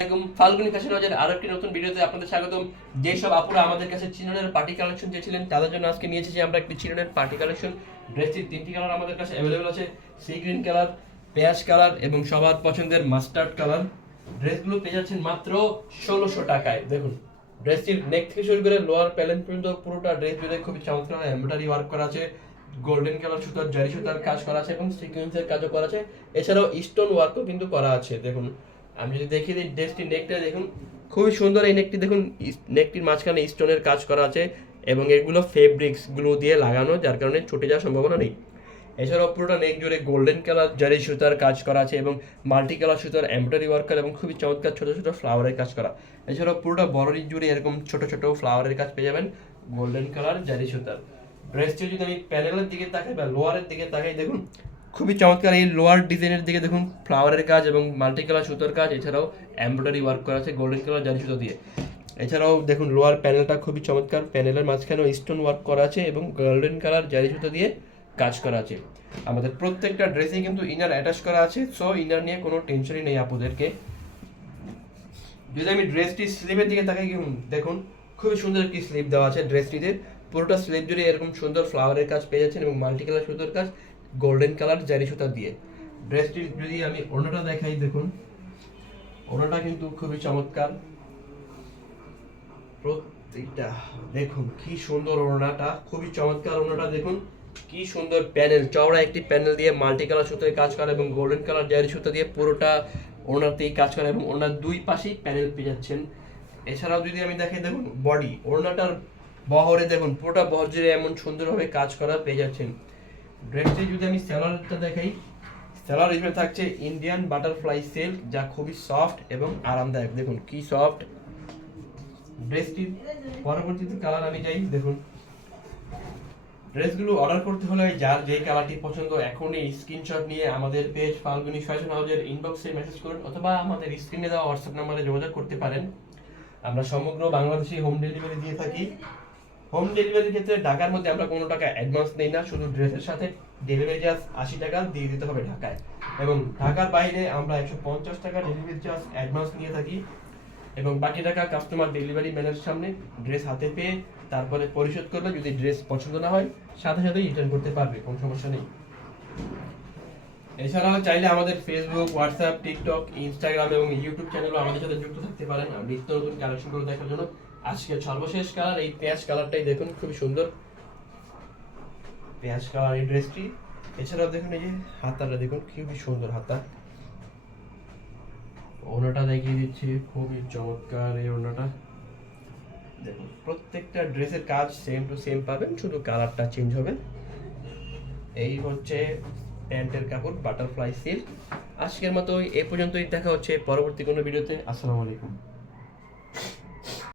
Falguni fashion হাউজের আরো একটি নতুন ভিডিওতে আপনাদের স্বাগতম। যেসব আপুরা আমাদের কাছে চিননের পার্টি কালেকশন চেয়েছিলেন তাদের জন্য আজকে নিয়ে এসেছি আমরা একটি চিননের পার্টি কালেকশন। ড্রেসটির তিনটি কালার আমাদের কাছে অ্যাভেলেবল আছে, সি গ্রিন কালার, পেঁয়াজ কালার এবং সবার পছন্দের মাস্টার্ড কালার। ড্রেসগুলো পেয়ে যাচ্ছেন মাত্র 1600 টাকায়। দেখুন ড্রেসটির নেক থেকে শুরু করে লোয়ার প্যালেন পর্যন্ত পুরোটা ড্রেস জুড়ে খুবই চমৎকার এমব্রয়ডারি ওয়ার্ক করা আছে, গোল্ডেন কালার সুতার জারি সুতার কাজ করা আছে এবং সিকোয়েন্সের কাজও করা আছে, এছাড়াও স্টোন ওয়ার্কও কিন্তু করা আছে। দেখুন আমি যদি দেখিয়ে দিই ড্রেসটির নেকটা দেখুন, খুবই সুন্দর এই নেকটি। দেখুন নেকটির মাঝখানে স্টোনের কাজ করা আছে এবং এগুলো ফেব্রিক্স গ্লু দিয়ে লাগানো, যার কারণে ছুটে যাওয়ার সম্ভাবনা নেই। এছাড়াও পুরোটা নেক জুড়ে গোল্ডেন কালার জারি সুতার কাজ করা আছে এবং মাল্টি কালার সুতার এমব্রয়ডারি ওয়ার্ক করা এবং খুবই চমৎকার ছোটো ছোটো ফ্লাওয়ারের কাজ করা। এছাড়াও পুরোটা বড়ি জুড়ে এরকম ছোটো ছোটো ফ্লাওয়ারের কাজ পেয়ে যাবেন গোল্ডেন কালার জারি সুতার। ড্রেসটি যদি আমি প্যানেলের দিকে তাকাই বা লোয়ারের দিকে তাকাই, দেখুন খুবই চমৎকার এই লোয়ার ডিজাইনের দিকে দেখুন ফ্লাওয়ারের কাজ এবং মাল্টি কালার সুতোর কাজ, এছাড়াও এমব্রয়ডারি ওয়ার্ক করা আছে গোল্ডেন কালার জারি সুতো দিয়ে। এছাড়াও দেখুন লোয়ার প্যানেলটা খুবই চমৎকার, প্যানেলের মাঝখানেও স্টোন ওয়ার্ক করা আছে এবং গোল্ডেন কালার জারি সুতো দিয়ে কাজ করা আছে। আমাদের প্রত্যেকটা ড্রেসে কিন্তু ইনার অ্যাটাচ করা আছে, সো ইনার নিয়ে কোনো টেনশনই নেই আপুদেরকে। যদি আমি ড্রেসটি স্লিভের দিকে তাকাই, দেখুন খুবই সুন্দর একটি স্লিভ দেওয়া আছে ড্রেসটিতে। পুরোটা স্লিভ জুড়ে এরকম সুন্দর ফ্লাওয়ারের কাজ পেয়ে যাচ্ছেন এবং মাল্টি কালার সুতোর কাজ গোল্ডেন কালার জারি সুতা দিয়ে। ড্রেসটির যদি আমি ওড়নাটা দেখাই, দেখুন ওড়নাটা কিন্তু খুবই চমৎকার প্রত্যেকটা। দেখুন কি সুন্দর ওড়নাটা, খুবই চমৎকার ওড়নাটা। দেখুন কি সুন্দর প্যানেল, চওড়া একটি প্যানেল দিয়ে মাল্টি কালার সুতোয় কাজ করা এবং গোল্ডেন কালার জারি সুতা দিয়ে পুরোটা ওড়নাতেই কাজ করা এবং ওড়নার দুই পাশেই প্যানেল পেয়ে যাচ্ছেন। এছাড়াও যদি আমি দেখাই, দেখুন বডি ওড়নাটার বহরে দেখুন পুরোটা বহর জুড়ে এমন সুন্দরভাবে কাজ করা পেয়ে যাচ্ছেন। ড্রেসটি যদি আমি স্যালোয়ারটা দেখাই, স্যালোয়ার হিসেবে থাকছে ইন্ডিয়ান বাটারফ্লাই সিল্ক, যা খুবই সফট এবং আরামদায়ক। দেখুন কি সফট ড্রেসটির। পরবর্তীতে কালার আমি যাই, দেখুন ড্রেসগুলো অর্ডার করতে হলে যার যেই কালারটি পছন্দ এখনই স্ক্রিনশট নিয়ে আমাদের পেজ ফাল্গুনী ফ্যাশন হাউজের ইনবক্সে মেসেজ করুন অথবা আমাদের স্ক্রিনে দেওয়া হোয়াটসঅ্যাপ নাম্বারে যোগাযোগ করতে পারেন। আমরা সমগ্র বাংলাদেশে হোম ডেলিভারি দিয়ে থাকি। হোম ডেলিভারির ক্ষেত্রে ঢাকার মধ্যে আমরা কোনো টাকা অ্যাডভান্স নেই না, শুধু ড্রেসের সাথে ডেলিভারি চার্জ 80 টাকা দিয়ে দিতে হবে ঢাকায়, এবং ঢাকার বাইরে আমরা 150 টাকা ডেলিভারি চার্জ অ্যাডভান্স নিয়ে থাকি এবং বাকি টাকা কাস্টমার ডেলিভারি ম্যানের সামনে ড্রেস হাতে পেয়ে তারপরে পরিশোধ করবে। যদি ড্রেস পছন্দ না হয় সাথে সাথেই রিটার্ন করতে পারবে, কোনো সমস্যা নেই। এছাড়াও চাইলে আমাদের ফেসবুক, হোয়াটসঅ্যাপ, টিকটক, ইনস্টাগ্রাম এবং ইউটিউব চ্যানেলও আমাদের সাথে যুক্ত থাকতে পারেন নিত্য নতুন কালেকশনগুলো দেখার জন্য। আজকে সর্বশেষ কালার এই পেঁয়াজ কালারটাই দেখুন, খুবই সুন্দর পেঁয়াজ কালার এই ড্রেসটি। এছাড়াও দেখুন এই যে হাতাটা দেখুন খুবই সুন্দর হাতা, ওড়নাটা দেখিয়ে দিচ্ছি খুবই চমৎকার এই ওড়নাটা। দেখুন প্রত্যেকটা ড্রেসের কাজ সেম টু সেম পাবেন, শুধু কালারটা চেঞ্জ হবে। এই হচ্ছে প্যান্টের কাপড় বাটারফ্লাই সিল্ক। আজকের মতো এ পর্যন্তই, দেখা হচ্ছে পরবর্তী কোনো ভিডিওতে। আসসালামু আলাইকুম।